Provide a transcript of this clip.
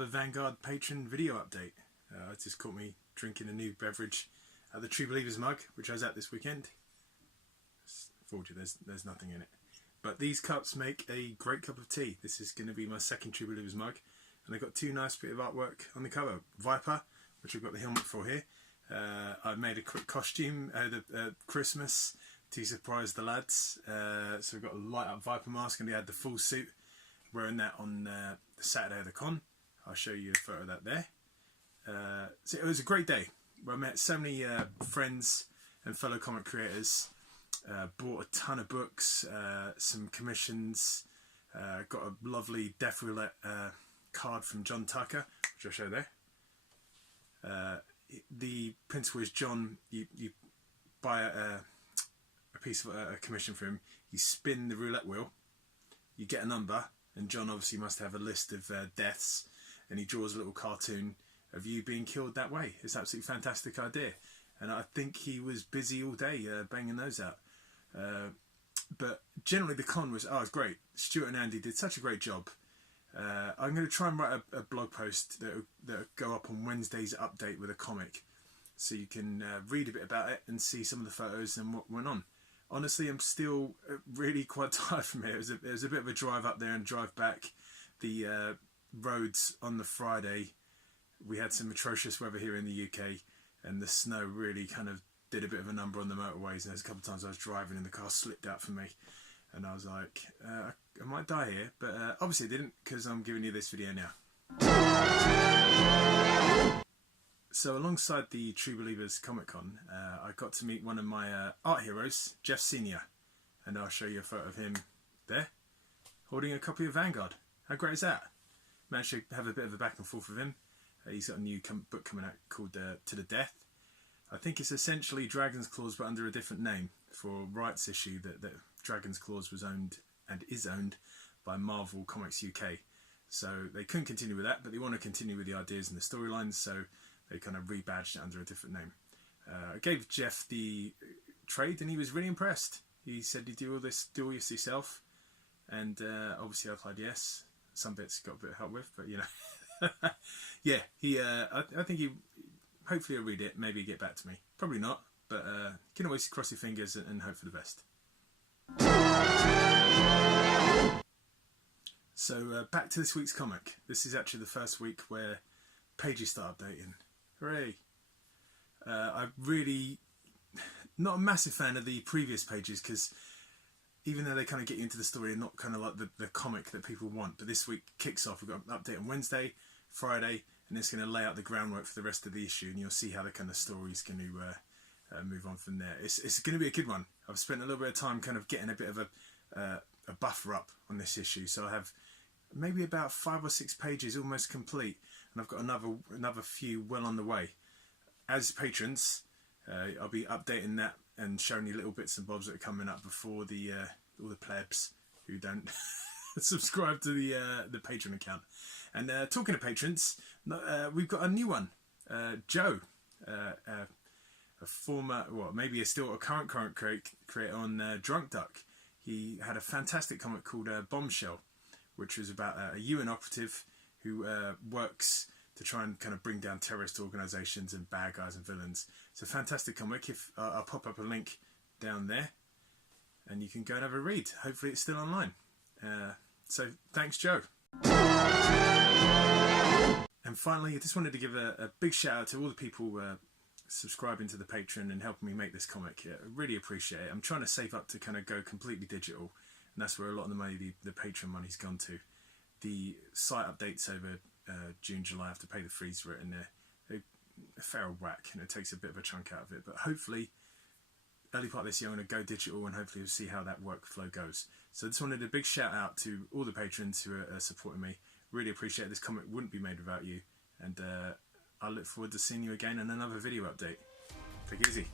another Vanguard patron video update. It just caught me drinking a new beverage at the True Believers mug, which I was at this weekend. Fortunately, there's nothing in it. But these cups make a great cup of tea. This is going to be my second True Believers mug. And they've got two nice bit of artwork on the cover. Viper, which I've got the helmet for here. I've made a quick costume out of Christmas to surprise the lads. So we've got a light up Viper mask, and they had the full suit. Wearing that on the Saturday of the con. I'll show you a photo of that there. So it was a great day. I met so many friends and fellow comic creators. Bought a ton of books, some commissions. Got a lovely Death Roulette card from John Tucker, which I'll show there. The principle is John, you buy a piece of a commission for him, you spin the roulette wheel, you get a number, and John obviously must have a list of deaths, and he draws a little cartoon of you being killed that way. It's an absolutely fantastic idea, and I think he was busy all day banging those out. But generally the con was great. Stuart and Andy did such a great job. I'm going to try and write a blog post that'll go up on Wednesday's update with a comic, so you can read a bit about it and see some of the photos and what went on. Honestly, I'm still really quite tired from it. It was a bit of a drive up there and drive back. The roads on the Friday, we had some atrocious weather here in the UK, and the snow really kind of did a bit of a number on the motorways. And there's a couple of times I was driving and the car slipped out for me, and I was like, I might die here, but obviously I didn't, because I'm giving you this video now. So alongside the True Believers Comic Con, I got to meet one of my art heroes, Jeff Senior, and I'll show you a photo of him there, holding a copy of Vanguard. How great is that? Managed to have a bit of a back and forth with him. He's got a new book coming out called To the Death. I think it's essentially Dragon's Claws, but under a different name, for rights issue that Dragon's Claws was owned and is owned by Marvel Comics UK. So they couldn't continue with that, but they want to continue with the ideas and the storylines, so they kind of rebadged it under a different name. I gave Jeff the trade, and he was really impressed. He said, "You do all this yourself?" And obviously I replied yes. Some bits got a bit of help with, but you know. Yeah, I think he, hopefully he'll read it, maybe get back to me. Probably not, but you can always cross your fingers and hope for the best. So back to this week's comic. This is actually the first week where pages start updating. Hooray! I'm really not a massive fan of the previous pages, because even though they kind of get you into the story, and not kind of like the comic that people want. But this week kicks off. We've got an update on Wednesday, Friday, and it's going to lay out the groundwork for the rest of the issue, and you'll see how the kind of story's going to move on from there. It's going to be a good one. I've spent a little bit of time kind of getting a bit of a buffer up on this issue, so I have maybe about 5 or 6 pages almost complete, and I've got another few well on the way. As patrons, I'll be updating that and showing you little bits and bobs that are coming up before all the plebs who don't subscribe to the Patreon account. And talking to patrons, we've got a new one, Joe, a former, well, maybe still a current creator on Drunk Duck. He had a fantastic comic called Bombshell, which was about a UN operative who works to try and kind of bring down terrorist organisations and bad guys and villains. It's a fantastic comic. I'll pop up a link down there, and you can go and have a read. Hopefully it's still online. So thanks, Joe. And finally, I just wanted to give a big shout out to all the people subscribing to the Patreon and helping me make this comic. I really appreciate it. I'm trying to save up to kind of go completely digital, and that's where a lot of the money, the Patreon money's gone to. The site updates over June, July, I have to pay the fees for it, and they're a fair old whack, and it takes a bit of a chunk out of it. But hopefully, early part of this year, I'm going to go digital, and hopefully we'll see how that workflow goes. So I just wanted a big shout out to all the patrons who are supporting me. Really appreciate it. This comic wouldn't be made without you, and I look forward to seeing you again in another video update. Take it easy.